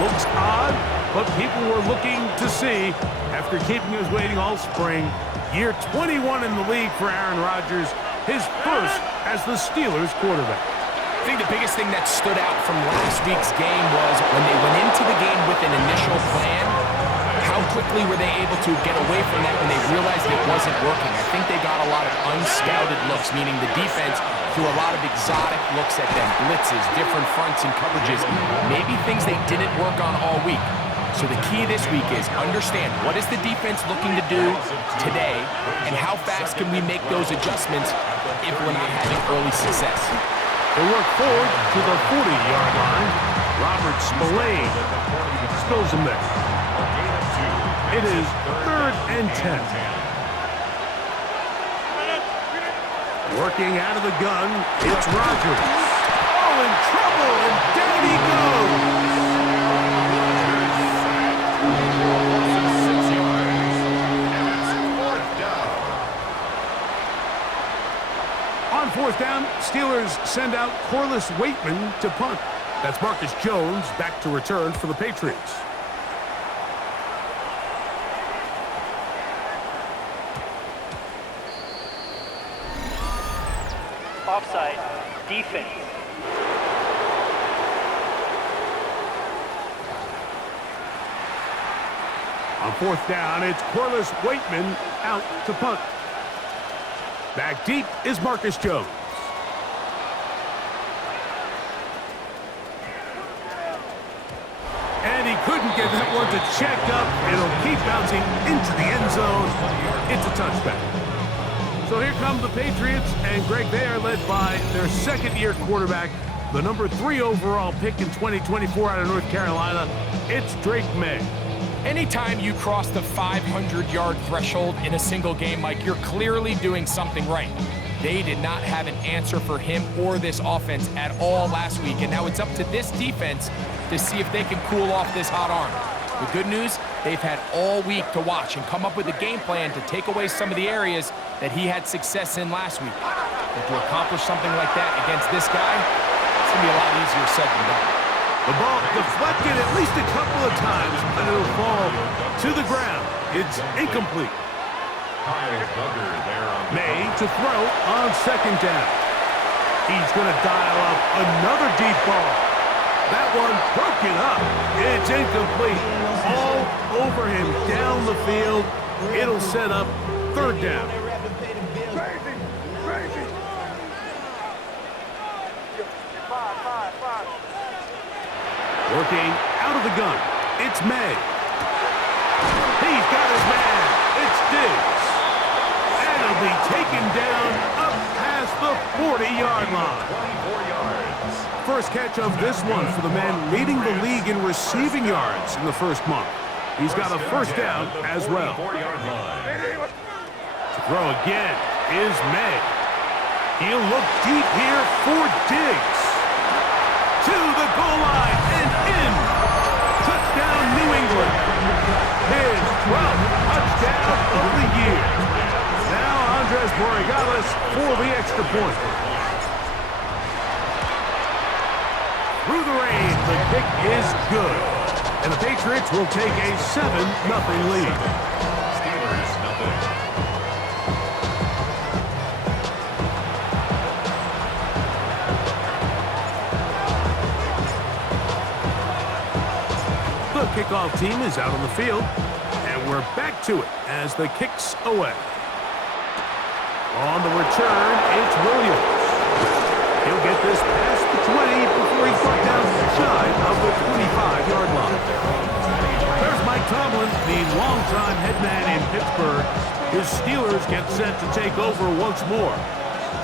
looks odd, but people were looking to see after keeping us waiting all spring. Year 21 in the league for Aaron Rodgers, his first as the Steelers quarterback. I think the biggest thing that stood out from last week's game was when they went into the game with an initial plan, how quickly were they able to get away from that when they realized it wasn't working. I think they got a lot of unscouted looks, meaning the defense threw a lot of exotic looks at them, blitzes, different fronts and coverages, maybe things they didn't work on all week. So the key this week is understand what is the defense looking to do today and how fast can we make those adjustments if we're not having early success. They work forward to the 40-yard line. Robert Spillane spills him there. It is 3rd and 10. Working out of the gun, it's Rodgers. Oh, in trouble, and down he goes. On 4th down, Steelers send out Corliss Waitman to punt. That's Marcus Jones back to return for the Patriots. Offside, defense. On 4th down, it's Corliss Waitman out to punt. Back deep is Marcus Jones. And he couldn't get that one to check up. It'll keep bouncing into the end zone. It's a touchback. So here come the Patriots, and Greg, they are led by their second-year quarterback, the number 3 overall pick in 2024 out of North Carolina. It's Drake May. Anytime you cross the 500-yard threshold in a single game, Mike, you're clearly doing something right. They did not have an answer for him or this offense at all last week, and now it's up to this defense to see if they can cool off this hot arm. The good news, they've had all week to watch and come up with a game plan to take away some of the areas that he had success in last week. But to accomplish something like that against this guy, it's going to be a lot easier said than done. The ball deflected at least a couple of times, and it'll fall to the ground. It's incomplete. May to throw on 2nd down. He's going to dial up another deep ball. That one broken up. It's incomplete. All over him down the field. It'll set up 3rd down. Working out of the gun, it's May. He's got his man. It's Diggs. And he'll be taken down up past the 40-yard line. First catch of this one for the man leading the league in receiving yards in the first month. He's got a 1st down as well. To throw again is May. He'll look deep here for Diggs. To the goal line and in. Touchdown, New England. His 12th touchdown of the year. Now Andres Borregales for the extra point. Through the rain, the kick is good. And the Patriots will take a 7-0 lead. Steelers, nothing. The kickoff team is out on the field, and we're back to it as the kick's away. On the return, it's Williams. He'll get this past the 20 before he's brought down shy of the 25-yard line. There's Mike Tomlin, the longtime head man in Pittsburgh. His Steelers get set to take over once more.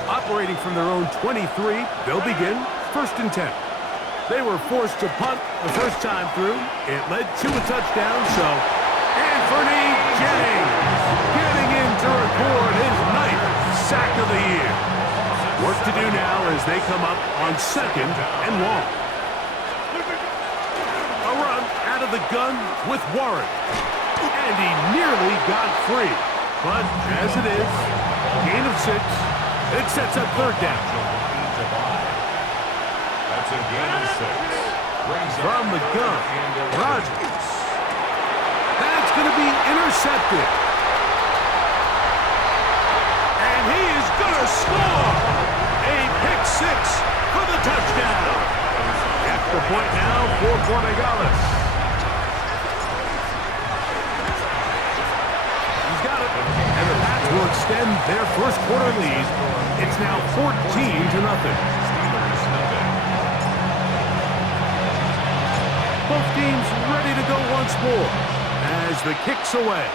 Operating from their own 23, they'll begin 1st and 10. They were forced to punt the first time through. It led to a touchdown, so Anthony Jennings getting in to record his 9th sack of the year. Work to do now as they come up on 2nd and long. A run out of the gun with Warren. And he nearly got free. But as it is, gain of 6, it sets up 3rd down. That's a gain of 6. From the gun, Rodgers. That's going to be intercepted. And he is going to score. A pick six for the touchdown. Extra point now for Borregales. He's got it. And the Pats will extend their first quarter lead. It's now 14-0. Both teams ready to go once more as the kick's away.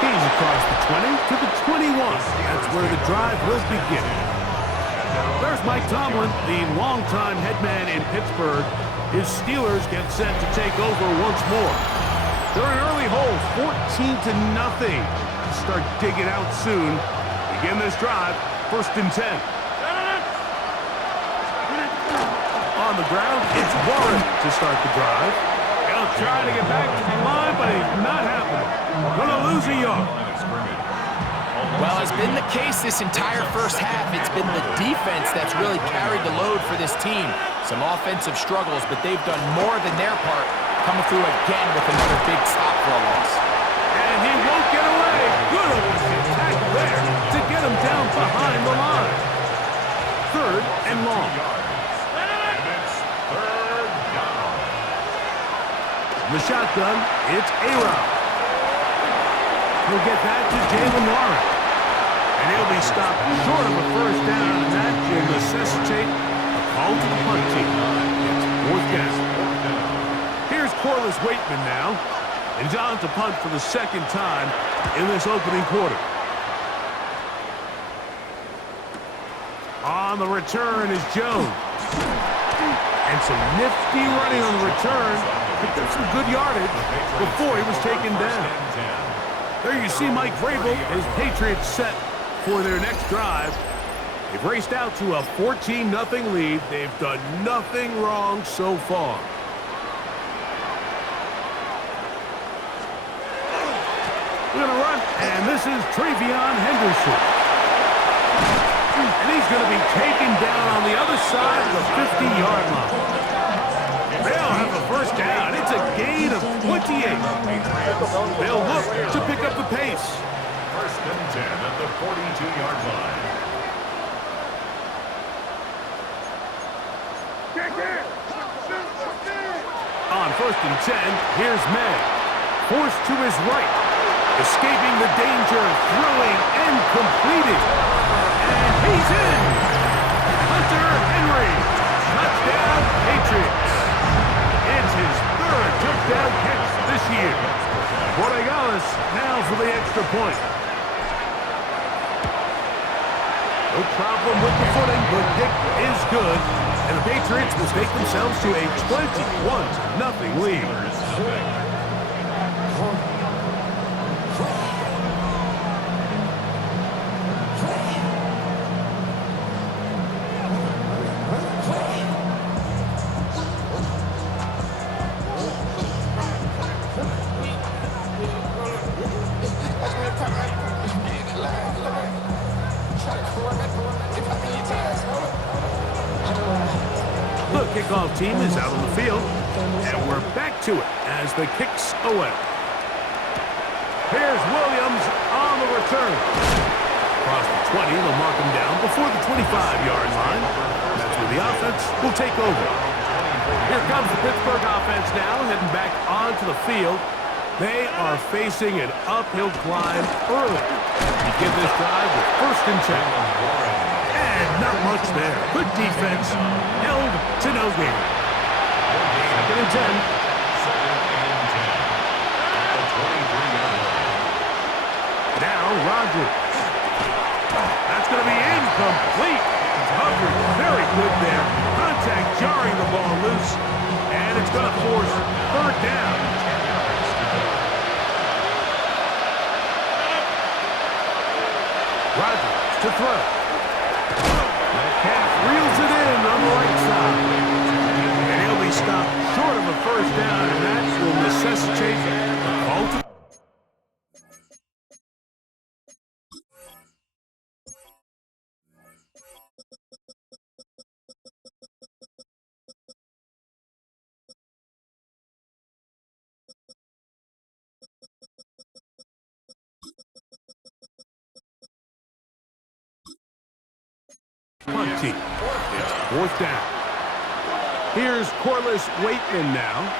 He's across the 20 to the 21. That's where the drive will begin. There's Mike Tomlin, the longtime head man in Pittsburgh. His Steelers get set to take over once more. They're in early hole, 14-0. Start digging out soon. Begin this drive, 1st and 10. On the ground, it's Warren to start the drive. He'll try to get back to the line, but it's not happening. Gonna lose a yard. Well, as been the case this entire first half, it's been the defense that's really carried the load for this team. Some offensive struggles, but they've done more than their part, coming through again with another big stop for a loss. And he won't get away. Good open tackle there to get him down behind the line. 3rd and long. The shotgun, it's A-Rod. He'll get that to Jalen Warren. And he'll be stopped short of a first down, and that will necessitate a call to the punt team. It's 4th down. Here's Corliss Waitman now. And he's on to punt for the 2nd time in this opening quarter. On the return is Jones. And some nifty running on the return. Picked up some good yardage before he was taken down. There you see Mike Vrabel, his Patriots set for their next drive. They've raced out to a 14-0 lead. They've done nothing wrong so far. We're going to run, and this is Travion Henderson. And he's going to be taken down on the other side of the 50-yard line. They'll have a first down. It's a gain of 28. They'll look to pick up the pace. 1st and 10 at the 42-yard line. On 1st and 10, here's May. Forced to his right. Escaping the danger, throwing and completing. And he's in. Hunter Henry. Touchdown, Patriots. It's his 3rd touchdown catch this year. Borregales now for the extra point. No problem with the footing, but kick is good. And the Patriots will take themselves to a 21-0 lead. The kickoff team is out on the field, and we're back to it as the kick's away. Here's Williams on the return. Across the 20, they'll mark him down before the 25-yard line. That's where the offense will take over. Here comes the Pittsburgh offense now, heading back onto the field. They are facing an uphill climb early. Begin this drive with 1st and 10. And not much there. Good defense. Held to no gain. 2nd and 10. Now Rodgers. That's going to be incomplete. Covered very good there. Contact jarring the ball loose. And it's going to force 3rd down. Rodgers to throw. Metcalf reels it in on the right side. And he'll be stopped short of a first down, and that will necessitate a call to punt team. It's 4th down. Here's Corliss Waitman now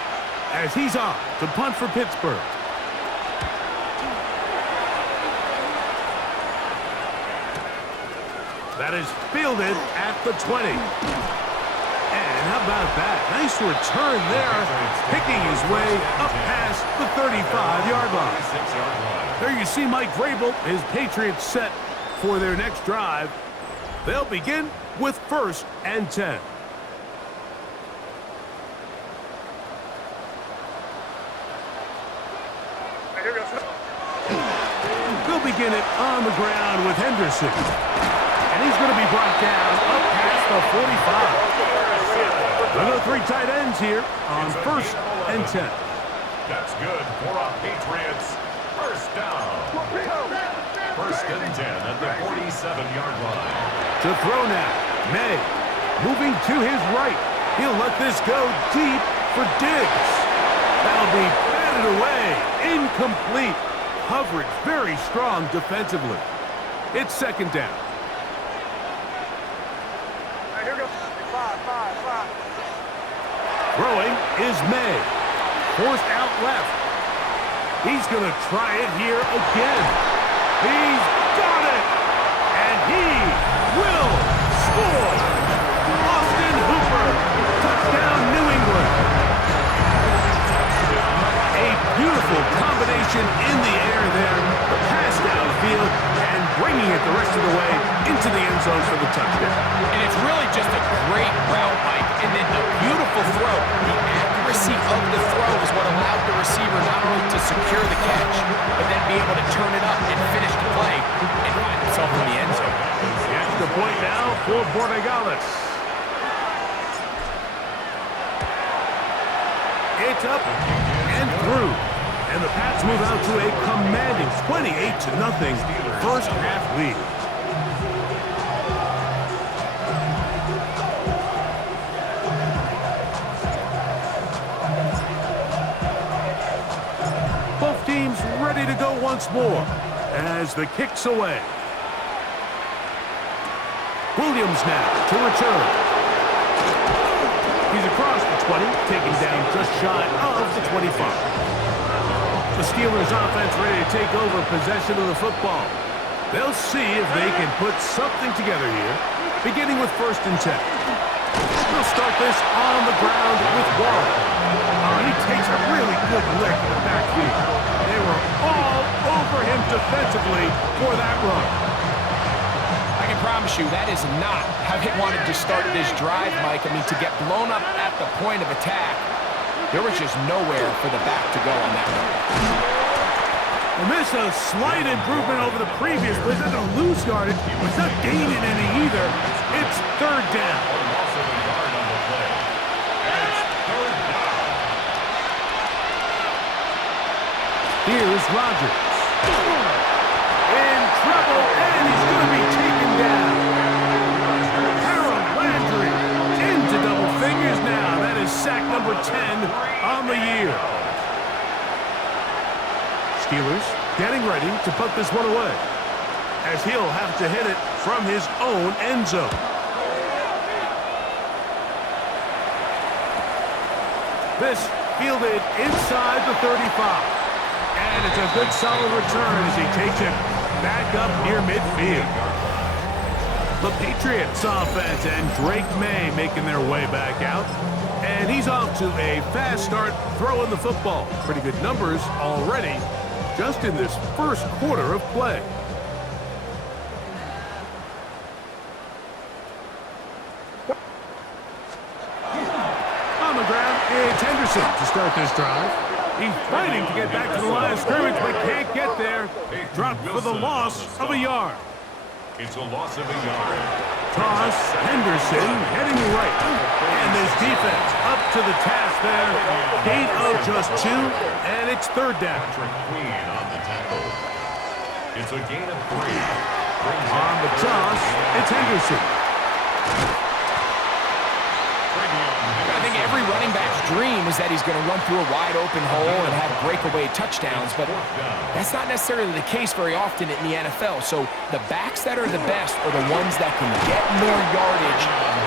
as he's off to punt for Pittsburgh. That is fielded at the 20. And how about that? Nice return there, picking his way up past the 35-yard line. There you see Mike Vrabel, his Patriots set for their next drive. They'll begin with 1st and 10. They'll begin it on the ground with Henderson. And he's going to be brought down up past the 45. We'll go 3 tight ends here on 1st and 10. That's good for a Patriots 1st down. 1st and 10 at the 47-yard line. To throw now, May. Moving to his right. He'll let this go deep for Diggs. That'll be batted away. Incomplete. Coverage very strong defensively. It's 2nd down. Throwing is May. Forced out left. He's going to try it here again. He's got it. And he will score. Austin Hooper. Touchdown, New England. A beautiful combination in the air there. The pass downfield and bringing it the rest of the way into the end zone for the touchdown. And it's really just a great route, Mike. And then a beautiful throw. The accuracy of the throw is what allowed the receiver not only to secure the catch, but then be able to turn it up and finish the play and find himself in the end zone. That's the point now for Borregales. It's up and through. And the Pats move out to a commanding 28-0 first half lead. Both teams ready to go once more as the kick's away. Williams now to return. He's across the 20, taken down just shy of the 25. The Steelers offense ready to take over possession of the football. They'll see if they can put something together here, beginning with 1st and 10. They'll start this on the ground with Warren. Oh, and he takes a really good lick in the backfield. They were all over him defensively for that run. I can promise you that is not how they wanted to start this drive, Mike. I mean, to get blown up at the point of attack, there was just nowhere for the back to go on that one. And this is a slight improvement over the previous play. It's not going to lose yardage. It's not gaining any either. It's 3rd down. Here's Rodgers. In trouble, and he's going to be taken down. Harold Landry into double figures now. That is sack number 10 on the year. Steelers getting ready to put this one away, as he'll have to hit it from his own end zone. This fielded inside the 35. And it's a good solid return as he takes it back up near midfield. The Patriots offense and Drake May making their way back out. And he's off to a fast start throwing the football. Pretty good numbers already just in this first quarter of play. On the ground, it's Henderson to start this drive. He's fighting to get back to the line of scrimmage, but can't get there. Dropped for the loss of a yard. It's a loss of a yard. Toss, Henderson heading right. And this defense up to the task there. Gain of just 2, and it's 3rd down. Queen on the tackle. It's a gain of 3. On the toss, it's Henderson. I think every running back's dream is that he's going to run through a wide open hole and have breakaway touchdowns, but that's not necessarily the case very often in the NFL. So the backs that are the best are the ones that can get more yardage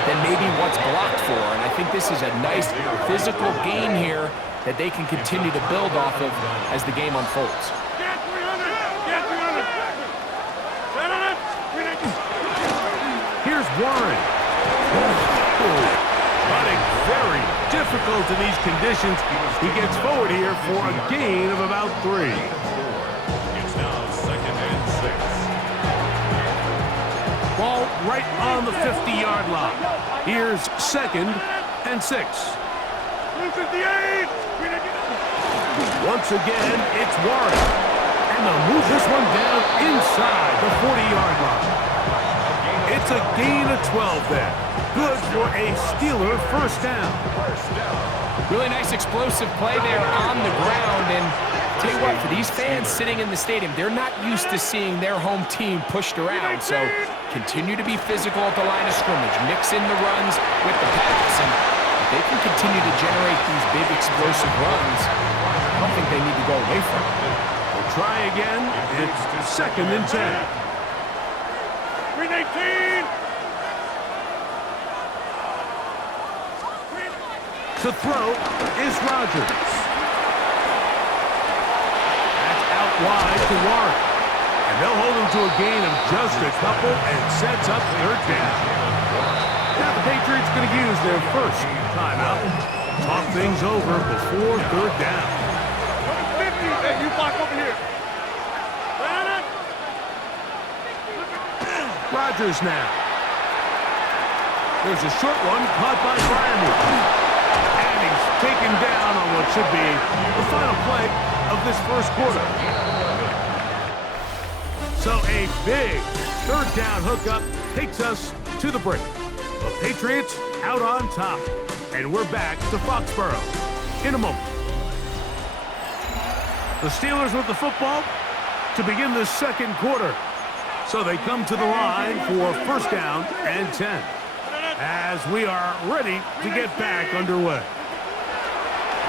than maybe what's blocked for. And I think this is a nice physical game here that they can continue to build off of as the game unfolds. Here's Warren. Running very difficult in these conditions. He gets forward here for a gain of about 3. It's now 2nd and 6. Ball right on the 50-yard line. Here's 2nd and 6. Once again, it's Warren. And they'll move this one down inside the 40-yard line. It's a gain of 12 there. Good for a Steeler first down. Really nice explosive play there on the ground. And tell you what, for these fans sitting in the stadium, they're not used to seeing their home team pushed around. So continue to be physical at the line of scrimmage. Mix in the runs with the pass. And if they can continue to generate these big explosive runs, I don't think they need to go away from it. We'll try again. It's 2nd and 10. 319. To throw is Rodgers. That's out wide to Warren. And they'll hold him to a gain of just a couple and sets up 3rd down. Now the Patriots going to use their first timeout. Talk things over before 3rd down. 50. Hey, you block over here. Rodgers now. There's a short one caught by Bryant. And he's taken down on what should be the final play of this first quarter. So a big 3rd down hookup takes us to the break. The Patriots out on top. And we're back to Foxborough in a moment. The Steelers with the football to begin the 2nd quarter. So they come to the line for first down and 10 as we are ready to get back underway.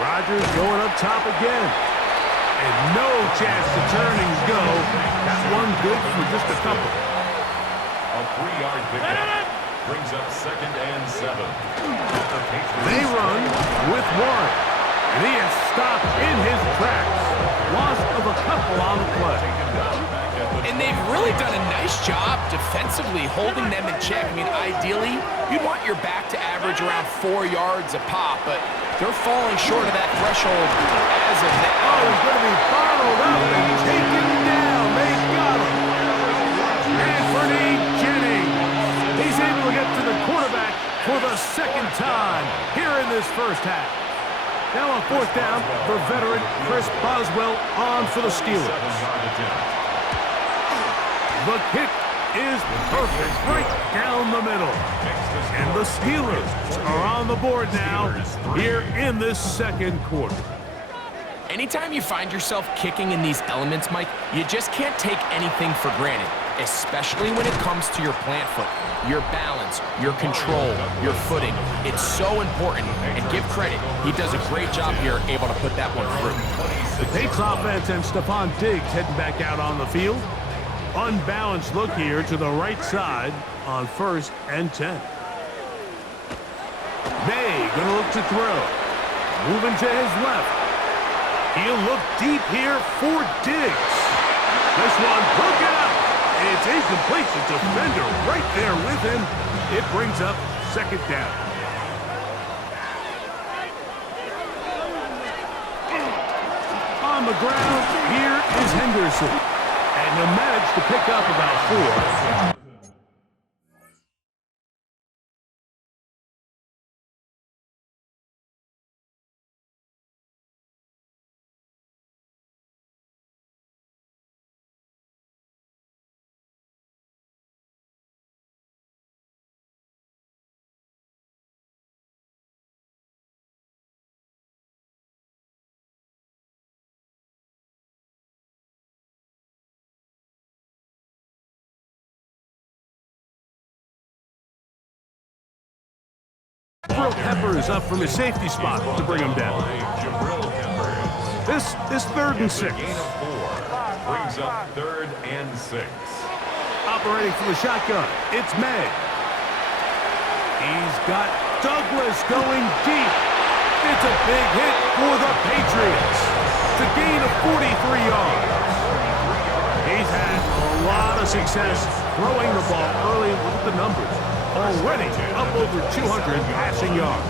Rodgers going up top again. And no chance to turn and go. That one good for just a couple. A 3-yard pickup brings up 2nd and 7. They run with Warren. And he is stopped in his tracks. Loss of a couple on the play. And they've really done a nice job defensively holding them in check. I mean, ideally, you'd want your back to average around 4 yards a pop, but they're falling short of that threshold as of now. Oh, he's going to be bottled up and taken down. They got him. Anthony Jennings. He's able to get to the quarterback for the 2nd time here in this first half. Now on 4th down for veteran Chris Boswell on for the Steelers. The kick is perfect, right down the middle. And the Steelers are on the board now here in this 2nd quarter. Anytime you find yourself kicking in these elements, Mike, you just can't take anything for granted, especially when it comes to your plant foot, your balance, your control, your footing. It's so important, and give credit. He does a great job here able to put that one through. The Patriots offense and Stephon Diggs heading back out on the field. Unbalanced look here to the right side on 1st and 10. May going to look to throw. Moving to his left. He'll look deep here for Diggs. This one broken up. It's incomplete. The defender right there with him. It brings up 2nd down. On the ground, here is Henderson. And he'll manage to pick up about 4. Jabril Peppers up from his safety spot to bring him down. This is 3rd and 6. Gain of 4 brings up 3rd and 6. Operating from the shotgun, it's May. He's got Douglas going deep. It's a big hit for the Patriots. It's a gain of 43 yards. He's had a lot of success throwing the ball early. Look at the numbers. Already up over 200 passing yards.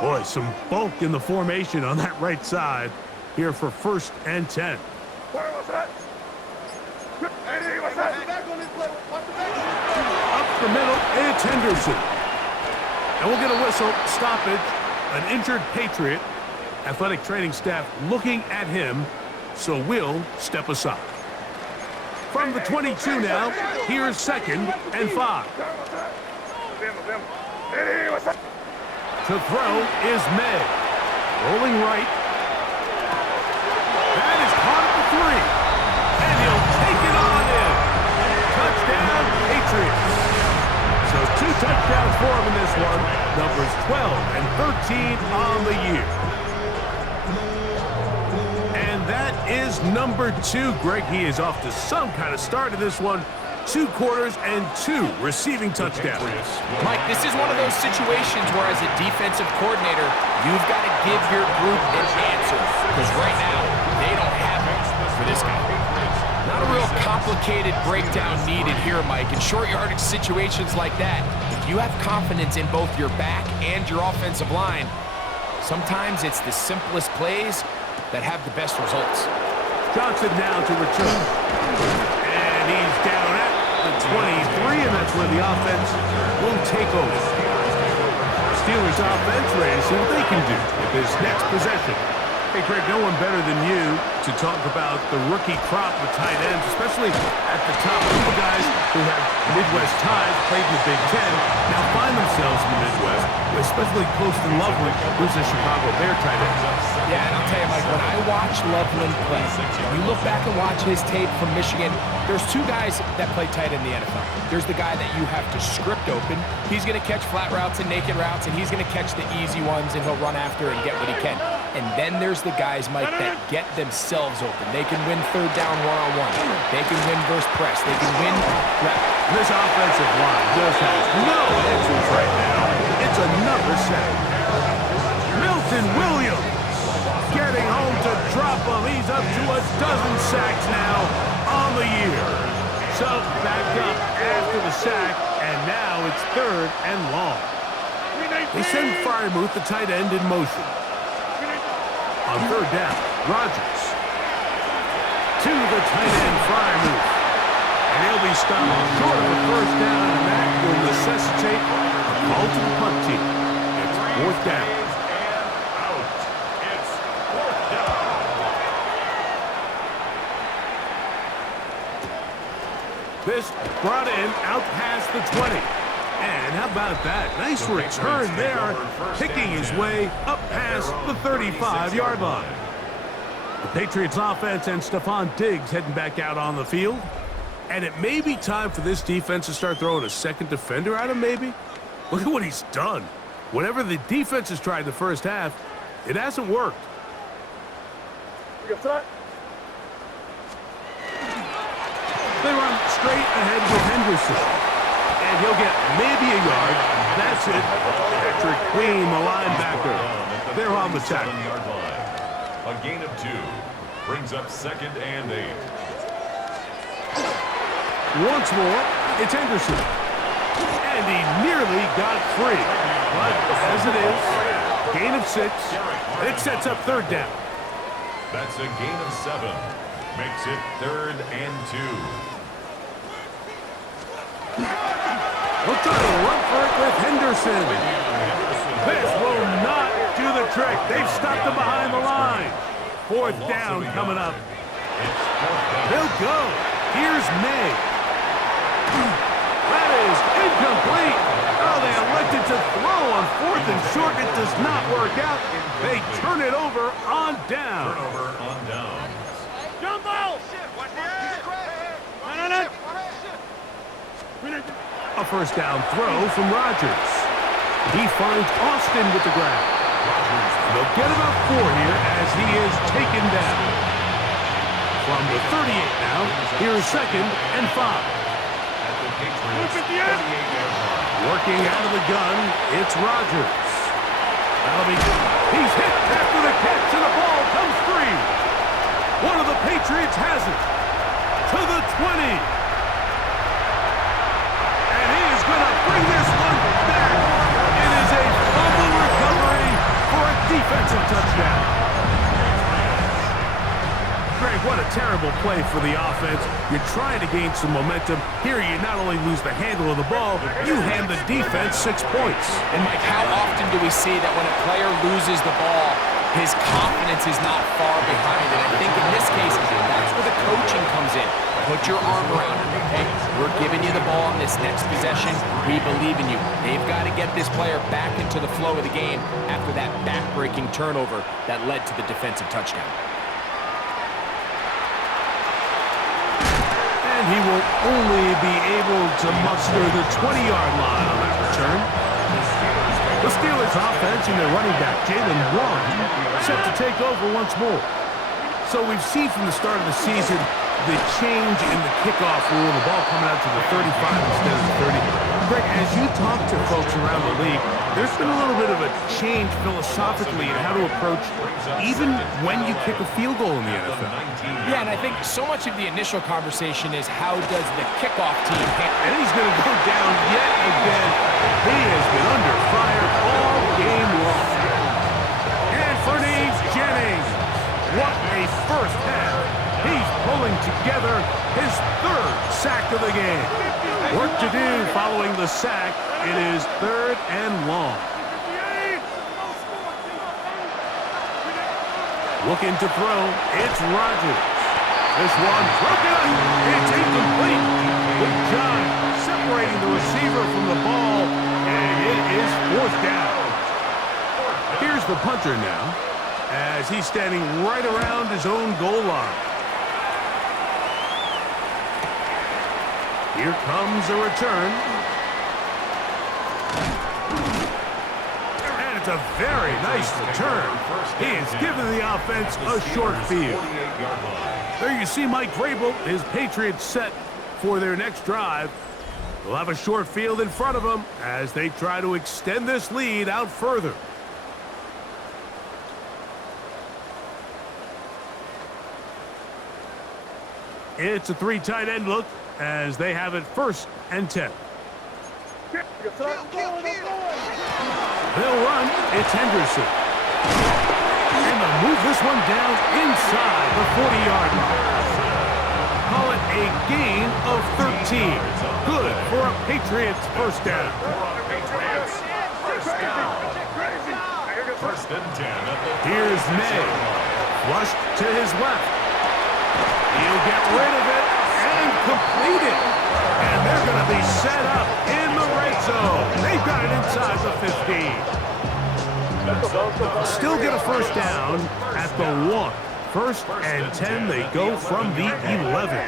Boy, some bulk in the formation on that right side here for 1st and 10. Up the middle, it's Henderson. And we'll get a whistle, stoppage, an injured Patriot. Athletic training staff looking at him, so we'll step aside. From the 22 now, here's 2nd and 5. To throw is May. Rolling right. That is caught at the 3. And he'll take it on in. Touchdown, Patriots. So 2 touchdowns for him in this one. Numbers 12 and 13 on the year. And that is number 2. Greg, he is off to some kind of start in this one. 2 quarters and 2 receiving touchdowns. Mike, this is one of those situations where as a defensive coordinator, you've got to give your group an answer. Because right now, they don't have it for this guy. Not a real complicated breakdown needed here, Mike. In short yardage situations like that, if you have confidence in both your back and your offensive line, sometimes it's the simplest plays that have the best results. Johnson now to return. And he's down at the 23, and that's where the offense will take over. Steelers offense ready to see what they can do with this next possession. Hey, Greg, no one better than you to talk about the rookie crop of tight ends, especially at the top. The guys who have Midwest ties, played in the Big Ten, now find themselves in the Midwest, especially close to Loveland, who's a Chicago Bear tight end. Yeah, and I'll tell you, Mike, when I watch Loveland play, you look back and watch his tape from Michigan, there's 2 guys that play tight in the NFL. There's the guy that you have to script open. He's going to catch flat routes and naked routes, and he's going to catch the easy ones, and he'll run after and get what he can. And then there's the guys, Mike, that get themselves open. They can win 3rd down one-on-one. They can win versus press. They can win rep. This offensive line just has no answers right now. It's another sack. Milton Williams getting home to drop him. He's up to a dozen sacks now on the year. So back up after the sack, and now it's 3rd and long. They send Freiermuth, the tight end, in motion. On 3rd down, Rodgers to the tight end, Freiermuth. And he'll be stopped short of the 1st down, and that will necessitate a call to the punt team. It's 4th down. It's 4th down. This brought in out past the 20. And how about that? Nice return there, picking his way up past the 35-yard line. The Patriots offense and Stephon Diggs heading back out on the field. And it may be time for this defense to start throwing a second defender at him, maybe. Look at what he's done. Whatever the defense has tried the first half, it hasn't worked. They run straight ahead with Henderson. And he'll get maybe a yard. That's it. Patrick Queen, the linebacker. They're on the tackle. A gain of 2 brings up 2nd and 8. Once more, it's Henderson. And he nearly got free. But as it is, gain of 6. And it sets up 3rd down. That's a gain of 7. Makes it 3rd and 2. We'll try to run for it with Henderson. This will not do the trick. They've stopped him behind the line. 4th down coming up. They'll go. Here's May. That is incomplete. it over on down. Turnover on down. Jumbo! A first down throw from Rodgers. He finds Austin with the grab. They'll get about 4 here as he is taken down. From the 38 now, here is 2nd and 5. At the Patriots 38-yard line. Working out of the gun, it's Rodgers. That'll be good. He's hit after the catch, and the ball comes free. One of the Patriots has it to the 20. And he is going to bring this one back. It is a fumble recovery for a defensive touchdown. Greg, what a terrible play for the offense. You're trying to gain some momentum. Here you not only lose the handle of the ball, you hand the defense 6 points. And Mike, how often do we see that when a player loses the ball, his confidence is not far behind it? I think in this case, that's where the coaching comes in. Put your arm around him. Hey, we're giving you the ball on this next possession. We believe in you. They've got to get this player back into the flow of the game after that back-breaking turnover that led to the defensive touchdown. And he will only be able to muster the 20-yard line on that return. The Steelers offense and their running back, Jalen Warren, set to take over once more. So we've seen from the start of the season the change in the kickoff rule, the ball coming out to the 35 instead of the 30. Greg, as you talk to folks around the league, there's been a little bit of a change philosophically in how to approach even when you kick a field goal in the NFL. Yeah, and I think so much of the initial conversation is how does the kickoff team handle. And he's going to go down yet again. He has been under fire all game long. And for Jennings, what a first half. He's pulling together his 3rd sack of the game. Work to do following the sack. It is 3rd and long. Looking to throw. It's Rodgers. This one broken up. It's incomplete. Good job separating the receiver from the ball, and it is 4th down. Here's the punter now, as he's standing right around his own goal line. Here comes a return. And it's a very nice return. He has given the offense a short field. There you see Mike Vrabel, his Patriots set for their next drive. They'll have a short field in front of them as they try to extend this lead out further. It's a 3 tight end look as they have it 1st and 10. They'll run. It's Henderson. And they'll move this one down inside the 40-yard line. Call it a gain of 13. Good for a Patriots first down. Patriots first down. 1st and 10 at the Here's May. Flushed to his left. He'll get rid of it and complete it. And they're going to be set up in the red zone. They've got it inside the 15. Still get a first down at the 1. 1st and 10. They go from the 11.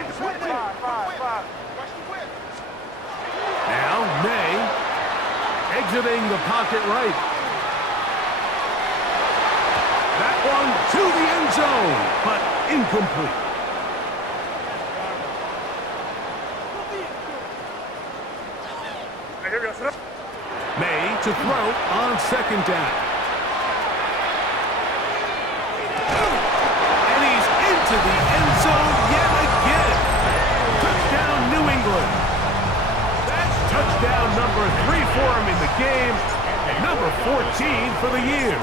Now May exiting the pocket right. That one to the end zone, but incomplete. May to throw on 2nd down. And he's into the end zone yet again. Touchdown, New England. That's touchdown number 3 for him in the game. Number 14 for the year.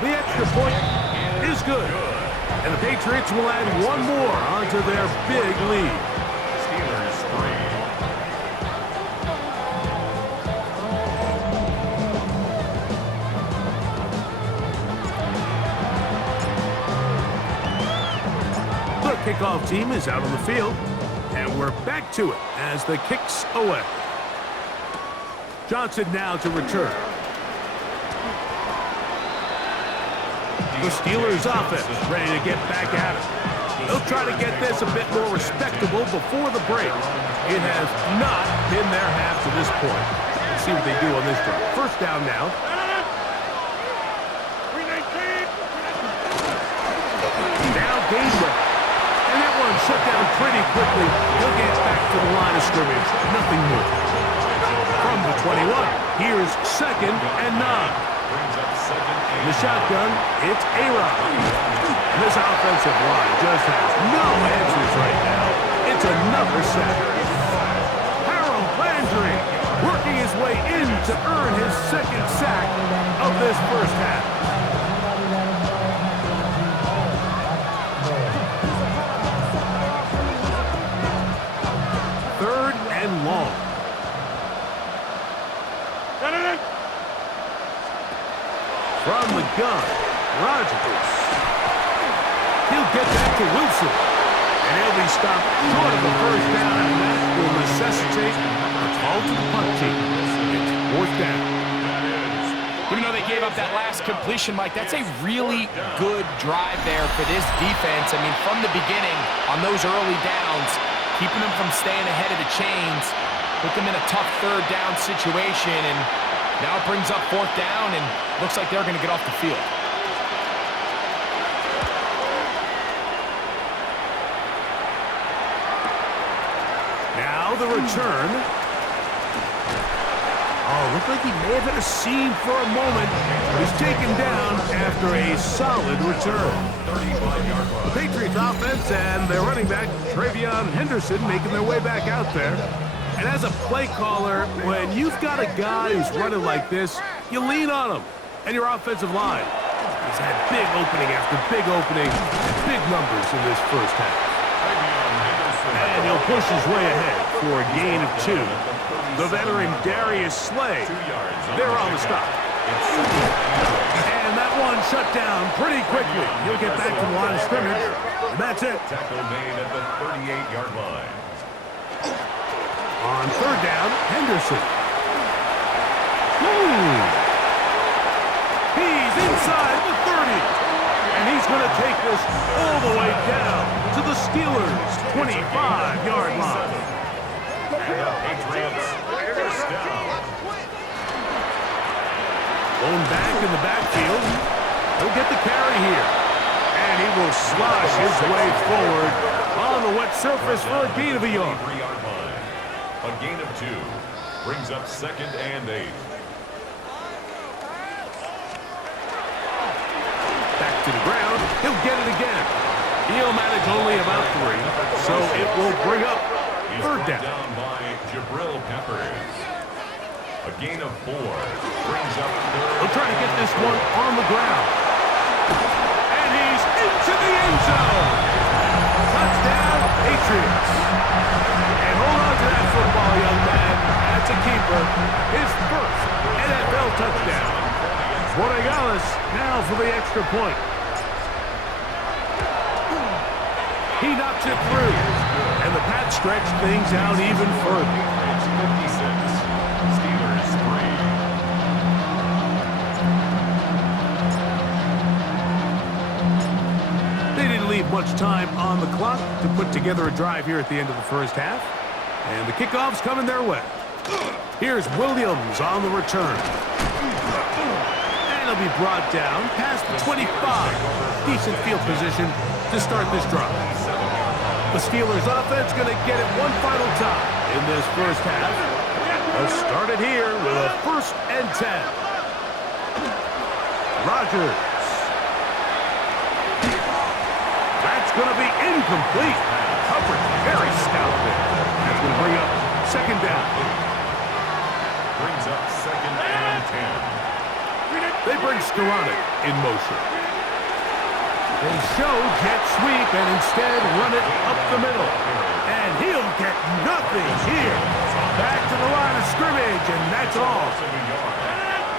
The extra point is good. And the Patriots will add one more onto their big lead. Steelers 3. The kickoff team is out on the field, and we're back to it as the kick's away. Johnson now to return. The Steelers offense ready to get back at it. They'll try to get this a bit more respectable before the break. It has not been their half to this point. Let's see what they do on this drive. First down now. Now Gainwell. And that one shut down pretty quickly. He'll get back to the line of scrimmage. Nothing more. From the 21, here's 2nd and 9. In the shotgun, it's A-Rod. This offensive line just has no answers right now. It's another sack. Harold Landry working his way in to earn his 2nd sack of this first half. Third and long. From the gun, Rodgers. He'll get that to Wilson. And he'll be stopped short of the first down, and that will necessitate a call to the punt team. It's 4th down. Even though they gave up that last completion, Mike, that's a really good drive there for this defense. I mean, from the beginning, on those early downs, keeping them from staying ahead of the chains, put them in a tough 3rd down situation, and now it brings up 4th down, and looks like they're going to get off the field. Now the return. Oh, looked like he may have hit a seam for a moment. He's taken down after a solid return. The Patriots offense and their running back, Travion Henderson, making their way back out there. And as a play caller, when you've got a guy who's running like this, you lean on him and your offensive line. He's had big opening after big opening, big numbers in this first half. And he'll push his way ahead for a gain of 2. The veteran Darius Slay, they're on the stop. And that one shut down pretty quickly. He'll get back to the line of scrimmage. And that's it. Tackle made at the 38-yard line. On 3rd down, Henderson. He's inside the 30. And he's going to take this all the way down to the Steelers' 25-yard line. Patriots, first down. Blown back in the backfield. He'll get the carry here. And he will slosh his way forward on the wet surface for a gain of a yard. A gain of 2 brings up 2nd and 8. Back to the ground. He'll get it again. He'll manage only about 3, so it will bring up 3rd down. Down by Jabril Peppers. A gain of 4 brings up 3rd. He'll try to get this one on the ground. And he's into the end zone. Touchdown, Patriots. And hold on to that football, young man. That's a keeper. His first NFL touchdown. Borregales now for the extra point. He knocks it through. And the Pats stretch things out even further. 56. Steelers 3. They didn't leave much time on the clock to put together a drive here at the end of the first half. And the kickoff's coming their way. Here's Williams on the return. And he'll be brought down past the 25. Decent field position to start this drive. The Steelers offense going to get it one final time in this first half. They'll start it here with a 1st and 10. Rodgers. That's going to be incomplete. Coverage very stout there. That's going to bring up 2nd down. Brings up 2nd and 10. They bring Skoranek in motion. They show jet sweep and instead run it up the middle. And he'll get nothing here. Back to the line of scrimmage, and that's all.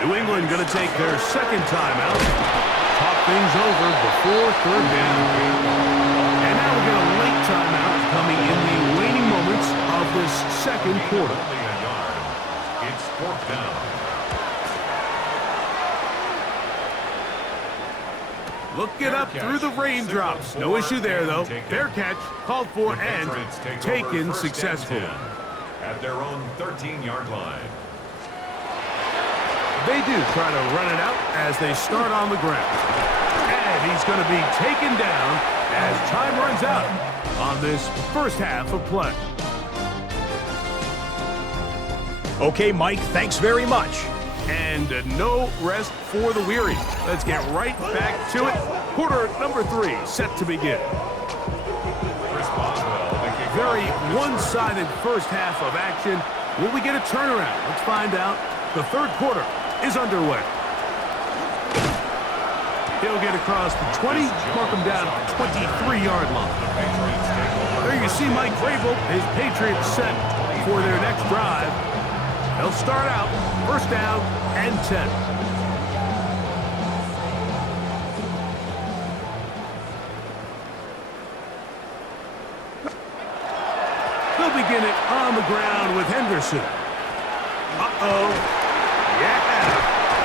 New England going to take their 2nd timeout. Talk things over before 3rd down. And now we get a late timeout coming in the waning moments of this 2nd quarter. It's 4th down. Looking up through the raindrops. No issue there, though. Fair catch, called for, and taken successfully. At their own 13-yard line. They do try to run it out as they start on the ground. And he's going to be taken down as time runs out on this first half of play. Okay, Mike, thanks very much. And no rest for the weary. Let's get right back to it. Quarter number 3 set to begin. Very one-sided first half of action. Will we get a turnaround? Let's find out. The third quarter is underway. He'll get across the 20, mark him down at the 23-yard line. There you see Mike Vrabel, his Patriots set for their next drive. They'll start out first down and 10. They'll begin it on the ground with Henderson. Uh-oh. Yeah.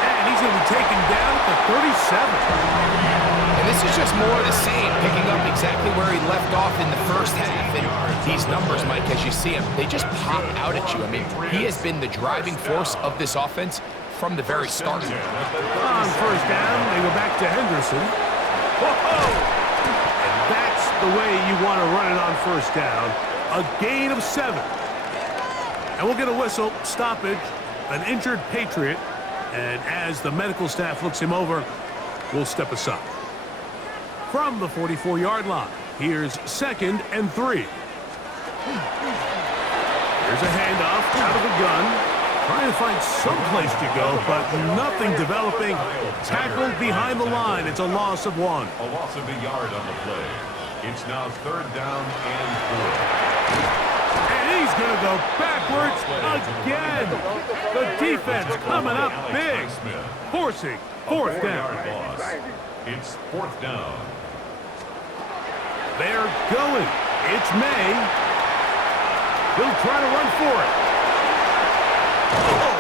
And he's going to be taken down at the 37. And this is just more of the same, picking up exactly where he left off in the first half. And these numbers, Mike, as you see them, they just pop out at you. I mean, he has been the driving force of this offense from the very start. On first down, they go back to Henderson. Whoa! And that's the way you want to run it on first down. A gain of 7. And we'll get a whistle, stoppage, an injured Patriot. And as the medical staff looks him over, we'll step aside. From the 44-yard line, here's 2nd and 3. Here's a handoff out of the gun. Trying to find some place to go, but nothing developing. Tackled behind the line. It's a loss of 1. A loss of a yard on the play. It's now 3rd down and 4. And he's going to go backwards again. The defense coming up big. Forcing 4th down. It's 4th down. They're going. It's May. He'll try to run for it. Oh,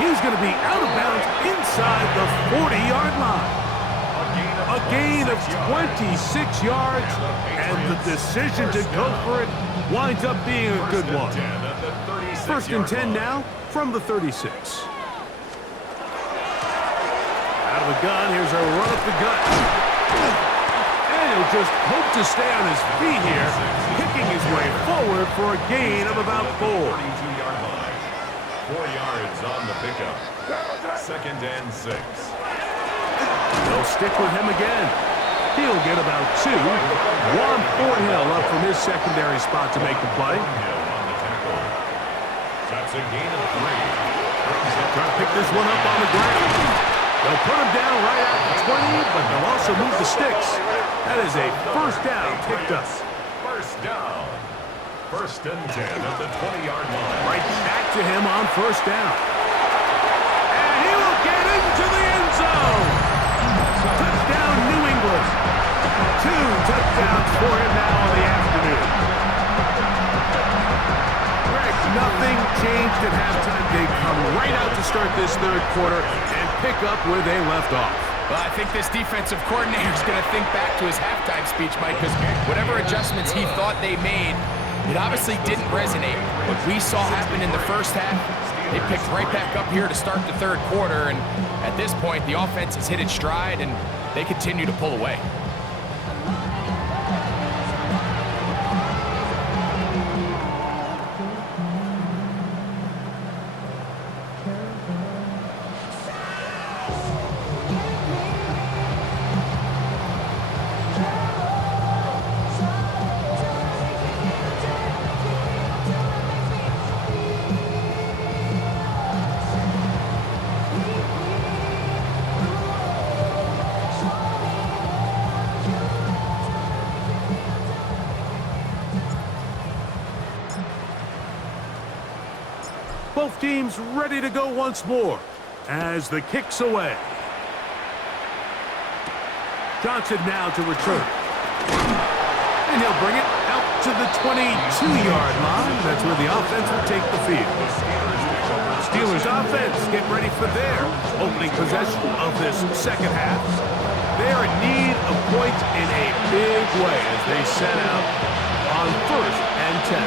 he's going to be out of bounds inside the 40-yard line. A gain of 26 yards, and the decision to go for it winds up being a good one. 1st and 10 now from the 36. Out of the gun, here's a run up the gut. And he'll just hope to stay on his feet here, kicking his way forward for a gain of about 4. 42-yard line. 4 yards on the pickup. 2nd and 6. They'll stick with him again. He'll get about 2. Juan Thornhill up from his secondary spot to make the play. That's a gain of 3. Trying to pick this one up on the ground. They'll put him down right at the 20, but they'll also move the sticks. That is a first down picked up. First down. 1st and 10 at the 20-yard line. Right back to him on first down. And he will get into the end zone. Touchdown, New England. 2 touchdowns for him now in the afternoon. Greg, nothing changed at halftime. They come right out to start this third quarter and pick up where they left off. Well, I think this defensive coordinator is going to think back to his halftime speech, Mike, because whatever adjustments he thought they made, it obviously didn't resonate. What we saw happen in the first half, they picked right back up here to start the third quarter, and at this point, the offense has hit its stride, and they continue to pull away. Both teams ready to go once more as the kick's away. Johnson now to return. And he'll bring it out to the 22-yard line. That's where the offense will take the field. Steelers offense get ready for their opening possession of this second half. They are in need of points in a big way as they set out on 1st and 10.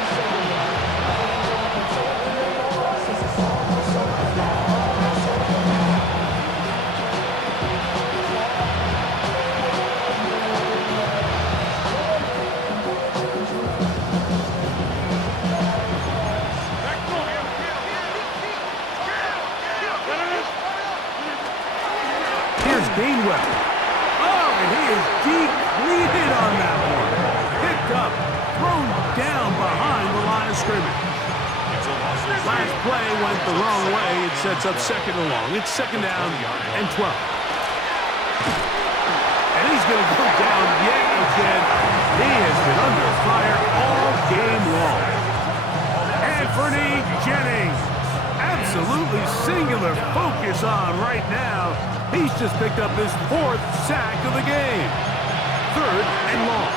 Gainwell. Oh, and he is depleted on that one. Picked up, thrown down behind the line of scrimmage. Last play went the wrong way. It sets up 2nd and long. It's 2nd down and 12. And he's going to go down yet again. He has been under fire all game long. Anthony Jennings. Absolutely singular focus on right now. He's just picked up his 4th sack of the game. 3rd and long.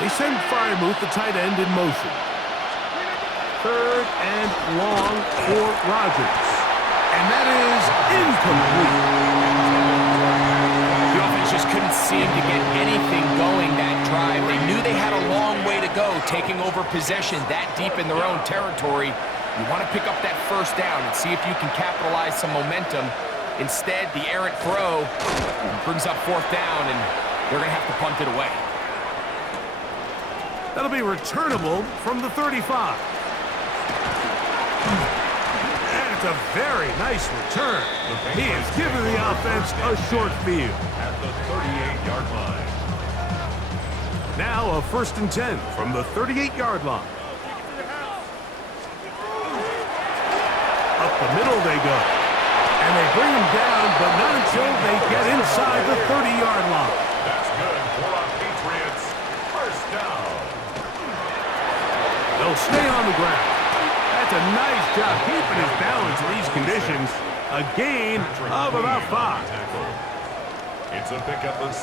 They send Freiermuth, the tight end, in motion. 3rd and long for Rodgers. And that is incomplete. The offense just couldn't seem to get anything going that drive. They knew they had a long way to go, taking over possession that deep in their own territory. You want to pick up that 1st down and see if you can capitalize some momentum. Instead, the errant throw brings up 4th down, and they're going to have to punt it away. That'll be returnable from the 35. And it's a very nice return. He has given the offense a short field. At the 38-yard line. Now a 1st and 10 from the 38-yard line. Up the middle they go. And they bring him down, but not until they get inside the 30-yard line. That's good for our Patriots. 1st down. They'll stay on the ground. That's a nice job keeping his balance in these conditions. A gain of about 5. It's a pickup of 6.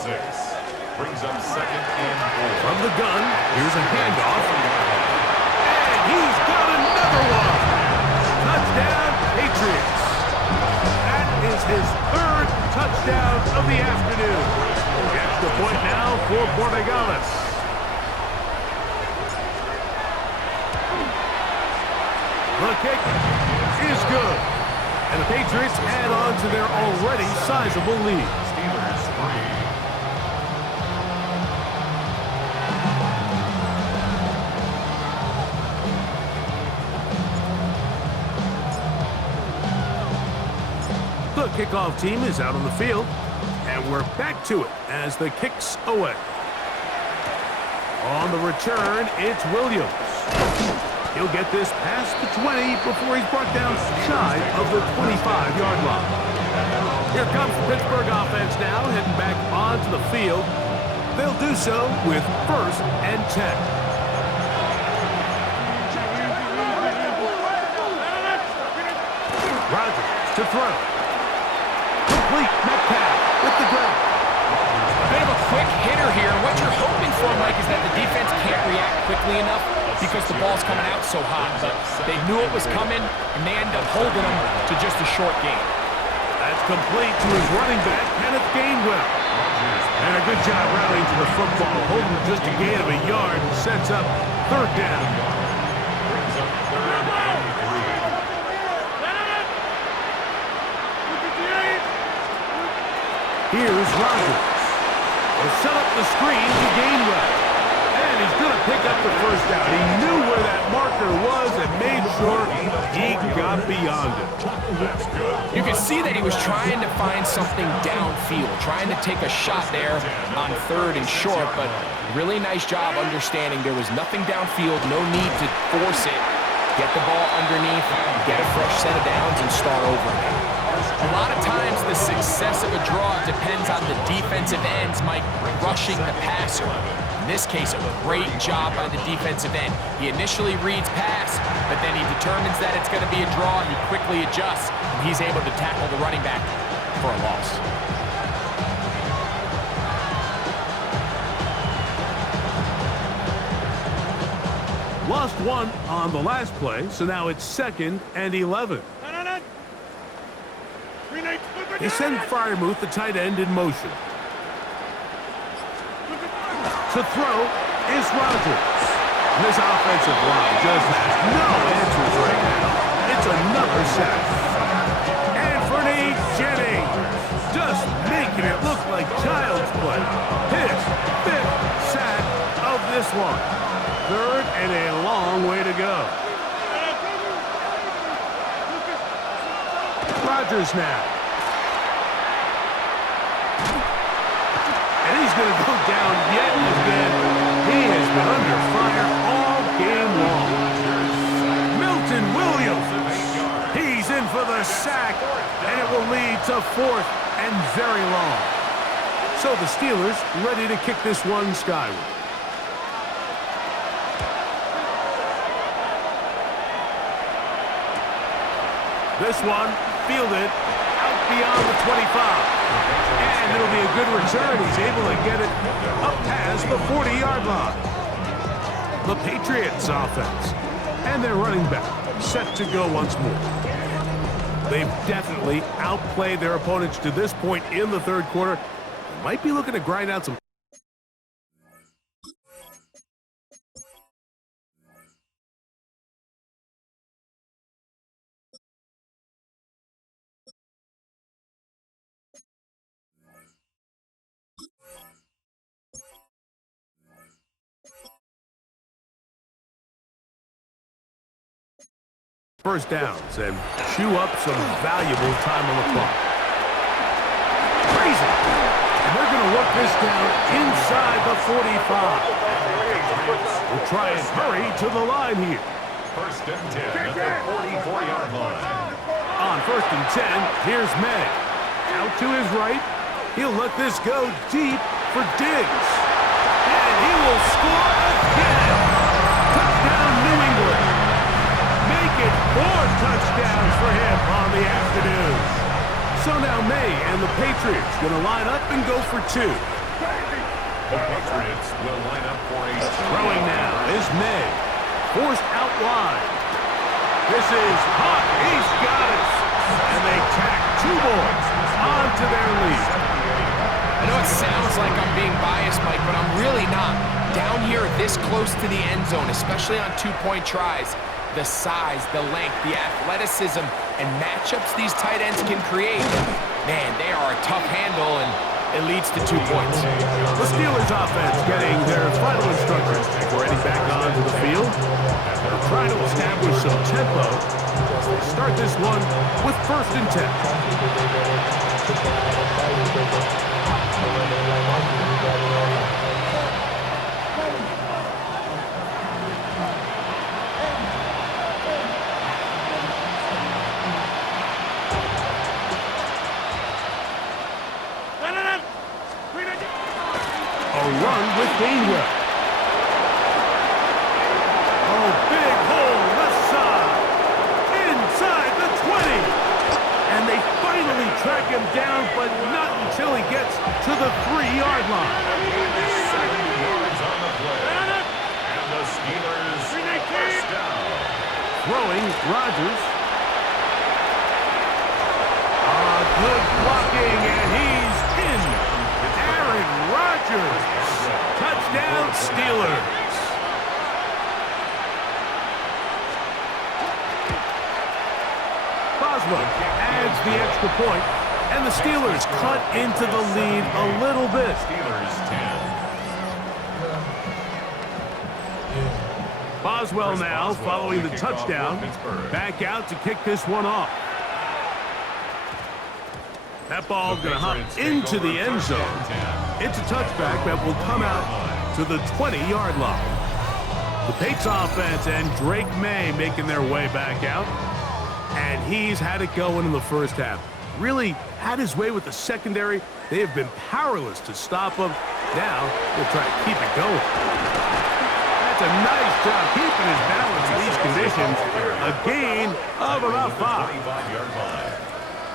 Brings up 2nd and 4. From the gun, here's a handoff. And he's got another one. Touchdown, Patriots. That is his 3rd touchdown of the afternoon. Gets the point now for Borregales. The kick is good. And the Patriots add on to their already sizable lead. Steelers 3. The kickoff team is out on the field, and we're back to it as the kick's away. On the return, it's Williams. He'll get this past the 20 before he's brought down shy of the 25-yard line. Here comes the Pittsburgh offense now, heading back onto the field. They'll do so with 1st and 10. Rodgers to throw. Complete. Metcalf with the grab. A bit of a quick hitter here. What you're hoping for, Mike, is that the defense can't react quickly enough because the ball's coming out so hot. But they knew it was coming, and they end up holding them to just a short gain. That's complete to his running back, Kenneth Gainwell. And a good job rallying to the football, holding just a gain of a yard and sets up 3rd down. Brings up 3rd and 3. Here's Rodgers. He'll set up the screen to Gainwell. And he's going to pick up the 1st down. He knew where that marker was and made sure he got beyond it. You can see that he was trying to find something downfield, trying to take a shot there on 3rd and short, but really nice job understanding there was nothing downfield, no need to force it. Get the ball underneath, get a fresh set of downs, and start over again. A lot of times the success of a draw depends on the defensive ends, Mike, rushing the passer. In this case, a great job by the defensive end. He initially reads pass, but then he determines that it's going to be a draw. He quickly adjusts, and he's able to tackle the running back for a loss. Lost one on the last play, so now it's 2nd and 11. They send Fryermuth, the tight end, in motion. To throw is Rogers. This offensive line just has no answers right now. It's another sack. Anthony Jennings just making it look like child's play. His 5th sack of this one. 3rd and a long way to go. Rogers now. And he's going to go down yet again. He has been under fire all game long. Milton Williams. He's in for the sack, and it will lead to 4th and very long. So the Steelers ready to kick this one skyward. This one fielded out beyond the 25. And it'll be a good return. He's able to get it up past the 40-yard line. The Patriots offense. And their running back set to go once more. They've definitely outplayed their opponents to this point in the 3rd quarter. They might be looking to grind out some. First downs and chew up some valuable time on the clock. Crazy. And they're going to work this down inside the 45. We'll try and hurry to the line here. 1st and 10 at the 44-yard line. On 1st and 10, here's May. Out to his right. He'll let this go deep for Diggs. And he will score again. Touchdown, New England. Make it 4 touchdowns for him on the afternoon. So now May and the Patriots going to line up and go for 2. The Patriots will line up for a throwing now is May. Forced out wide. This is hot. He's got it. And they tack 2 more onto their lead. I know it sounds like I'm being biased, Mike, but I'm really not. Down here this close to the end zone, especially on 2-point tries, the size, the length, the athleticism, and matchups these tight ends can create, man, they are a tough handle, and it leads to 2 points. The Steelers offense getting their final instructions before heading back onto the field. They're trying to establish some tempo. They start this one with 1st and 10. Run with Gainwell. Oh, big hole left side. Inside the 20. And they finally track him down, but not until he gets to the 3-yard line. 70 yards on the play. And the Steelers first down. Throwing Rogers. Good blocking, and he's in. Aaron Rodgers. Touchdown, Steelers. Boswell adds the extra point, and the Steelers cut into the lead a little bit. Steelers 10. Boswell now, following the touchdown, back out to kick this one off. That ball going to hop into the end zone. It's a touchback that will come out to the 20-yard line. The Pates offense and Drake May making their way back out. And he's had it going in the first half. Really had his way with the secondary. They have been powerless to stop him. Now they'll try to keep it going. That's a nice job keeping his balance in these conditions. A gain of about 5. 25-yard line.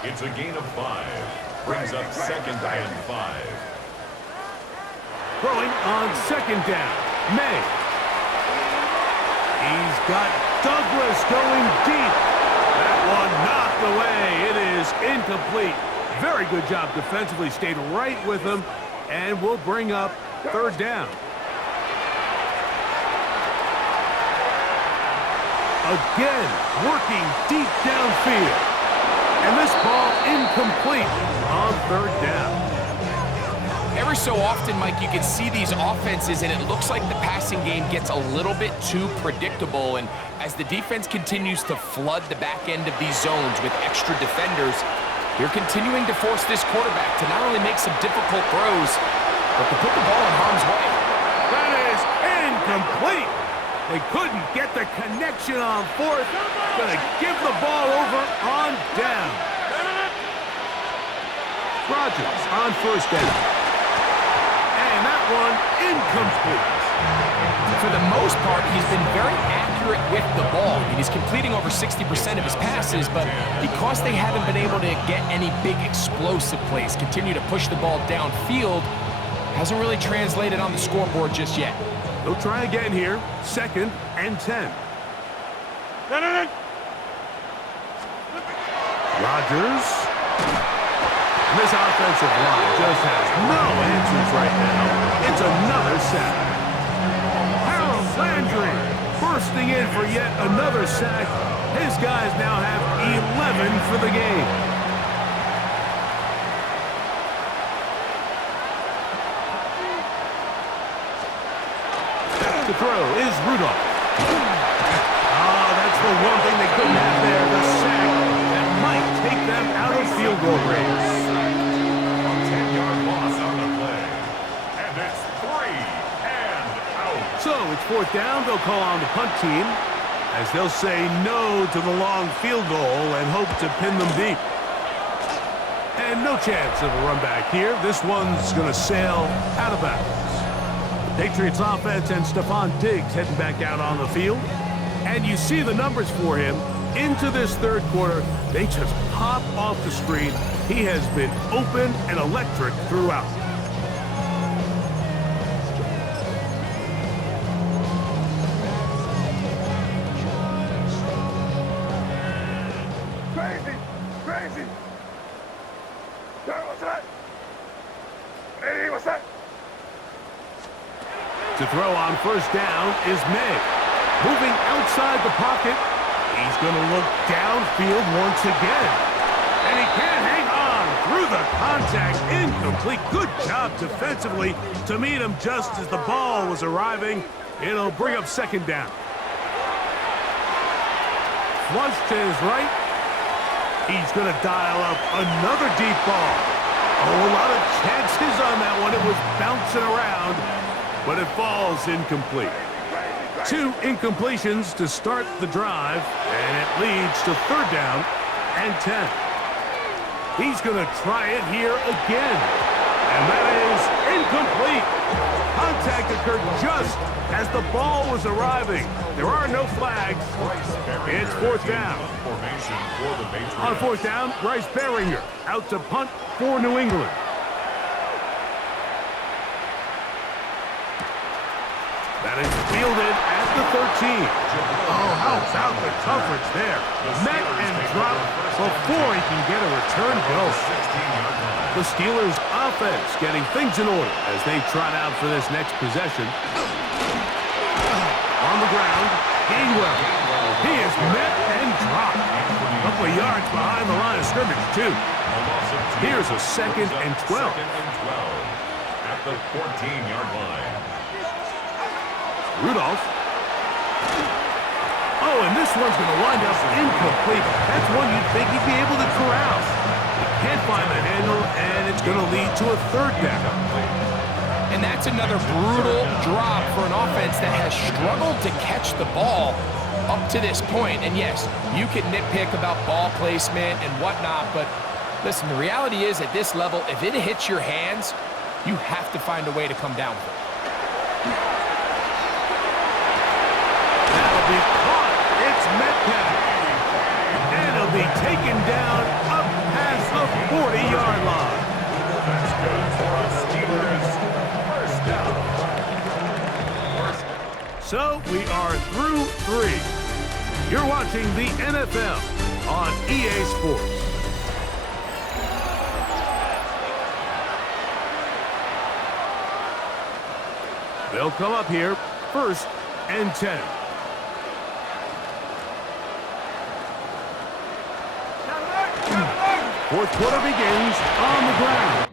It's a gain of 5. Brings up 2nd and 5. Throwing on 2nd down. May. He's got Douglas going deep. That one knocked away. It is is incomplete. Very good job defensively. Stayed right with him, and will bring up third down. Again, working deep downfield. And this ball incomplete on third down. Every so often, Mike, you can see these offenses, and it looks like the passing game gets a little bit too predictable. And as the defense continues to flood the back end of these zones with extra defenders, they're continuing to force this quarterback to not only make some difficult throws, but to put the ball in harm's way. That is incomplete. They couldn't get the connection on fourth. Gonna give the ball over on down. Rodgers on first down. And that one incomplete. For the most part, he's been very accurate with the ball. I mean, he's completing over 60% of his passes, but because they haven't been able to get any big explosive plays, continue to push the ball downfield, hasn't really translated on the scoreboard just yet. They'll try again here. 2nd and 10. Rodgers. And this offensive line just has no answers right now. It's another sack. Harold Landry bursting in for yet another sack. His guys now have 11 for the game. To throw is Rudolph. Oh, that's the one thing they couldn't have there, the sack that might take them out of field goal range. A 10-yard loss on the play. And it's 3 and out. So it's fourth down. They'll call on the punt team as they'll say no to the long field goal and hope to pin them deep. And no chance of a run back here. This one's going to sail out of bounds. Patriots offense and Stephon Diggs heading back out on the field. And you see the numbers for him into this third quarter. They just pop off the screen. He has been open and electric throughout. Crazy. What's that? Hey, what's that? To throw on first down is May. Moving outside the pocket. He's going to look downfield once again. And he can't hang on through the contact. Incomplete. Good job defensively to meet him just as the ball was arriving. It'll bring up second down. Flush to his right. He's going to dial up another deep ball. Oh, a lot of chances on that one. It was bouncing around, but it falls incomplete. 2 incompletions to start the drive, and it leads to third down and 10. He's going to try it here again, and that is incomplete. Contact occurred just as the ball was arriving. There are no flags. It's fourth down. On fourth down, Bryce Baringer out to punt for New England. That is fielded at the 13. Oh, how about the coverage there? Met and dropped before he can get a return goal. The Steelers' offense getting things in order as they trot out for this next possession. On the ground, Gainwell. He is met and dropped. A couple of yards behind the line of scrimmage, too. Here's a 2nd and 12. At the 14-yard line. Rudolph. Oh, and this one's going to wind up incomplete. That's one you'd think he'd be able to corral. He can't find the handle, and it's going to lead to a third down. And that's another brutal drop for an offense that has struggled to catch the ball up to this point. And yes, you can nitpick about ball placement and whatnot, but listen, the reality is at this level, if it hits your hands, you have to find a way to come down with it. That'll be caught. It's Metcalf. And it'll be taken down up past the 40-yard line. That's good for a Steelers first down. So we are through 3. You're watching the NFL on EA Sports. They'll come up here, 1st and 10. Fourth quarter begins on the ground.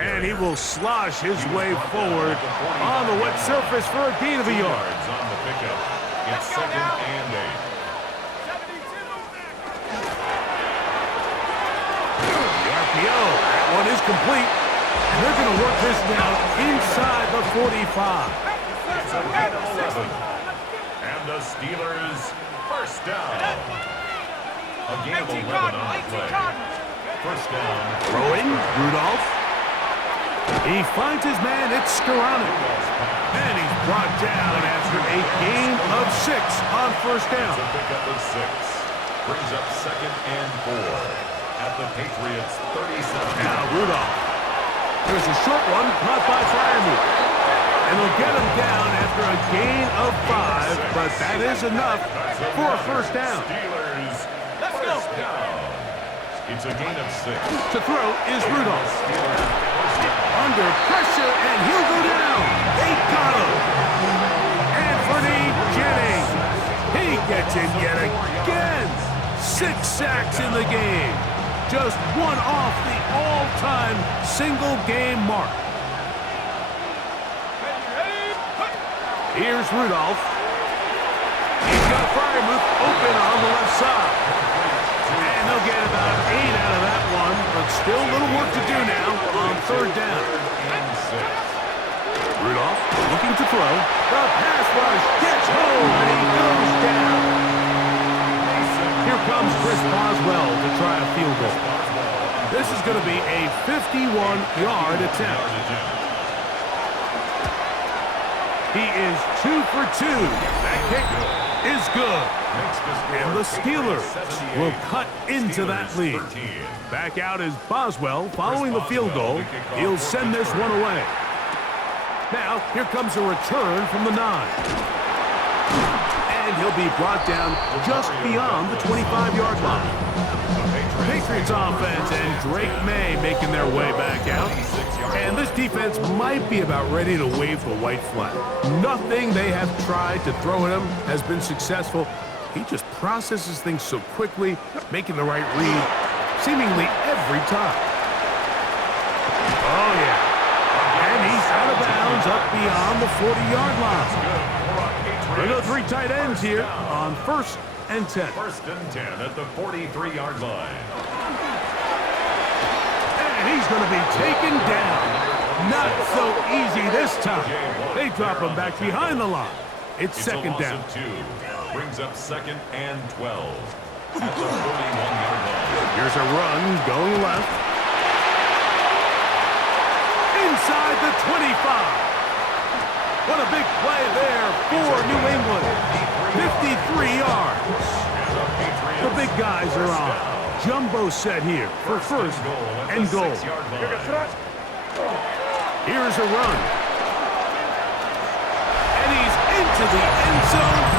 And he will slosh his way forward on the wet surface for a gain of a yard. On the pickup. It's 2nd and 8. The RPO, that one is complete. And they're going to work this down inside the 45. It's a gain of 11. And the Steelers, 1st down. A gain of 11 on the play. 1st down. Throwing, Rudolph. He finds his man, it's Skoranek. And he's brought down after a gain of 6 on 1st down. It's a pickup of 6. Brings up 2nd and 4 at the Patriots' 37. Now Rudolph. There's a short one caught by Fryermuth. And they'll get him down after a gain of 5, but that is enough for a 1st down. Steelers, 1st down. It's a gain of 6. To throw is Rudolph. Under pressure, and he'll go down. They got him. Anthony Jennings. He gets it yet again. 6 sacks in the game. Just one off the all-time single-game mark. Here's Rudolph. He's got Fryermuth open on the left side. And they'll get about 8 out of that one, but still a little work to do now on 3rd down. Rudolph looking to throw. The pass rush gets home, and he goes down. Here comes Chris Boswell to try a field goal. This is going to be a 51-yard attempt. He is 2 for 2. That kick is good. And the Steelers will cut into that lead. Back out is Boswell following the field goal. He'll send this one away. Now, here comes a return from the 9. And he'll be brought down just beyond the 25-yard line. Patriots offense and Drake May making their way back out. And this defense might be about ready to wave the white flag. Nothing they have tried to throw at him has been successful. He just processes things so quickly, making the right read seemingly every time. Oh, yeah. And he's out of bounds up beyond the 40-yard line. We've got 3 tight ends here on 1st and 10. 1st and 10 at the 43-yard line. And he's going to be taken down. Not so easy this time. They drop him back behind the line. It's 2nd down. 2. Brings up 2nd and 12 at the 41-yard line. Here's a run going left. Inside the 25. What a big play there for New England. 53 yards. The big guys are on. Jumbo set here for 1st and goal. Here's a run. And he's into the end zone.